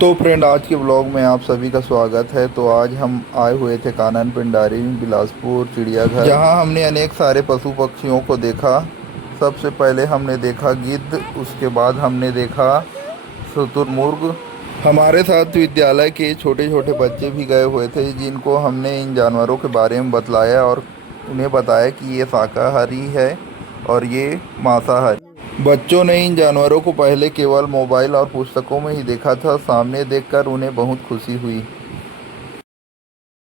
तो फ्रेंड, आज के ब्लॉग में आप सभी का स्वागत है। तो आज हम आए हुए थे कानन पिंडारी बिलासपुर चिड़ियाघर, जहां हमने अनेक सारे पशु पक्षियों को देखा। सबसे पहले हमने देखा गिद्ध, उसके बाद हमने देखा शुतुरमुर्ग। हमारे साथ विद्यालय के छोटे छोटे बच्चे भी गए हुए थे, जिनको हमने इन जानवरों के बारे में बतलाया और उन्हें बताया कि ये शाकाहारी है और ये मांसाहारी। बच्चों ने इन जानवरों को पहले केवल मोबाइल और पुस्तकों में ही देखा था। सामने देखकर उन्हें बहुत खुशी हुई।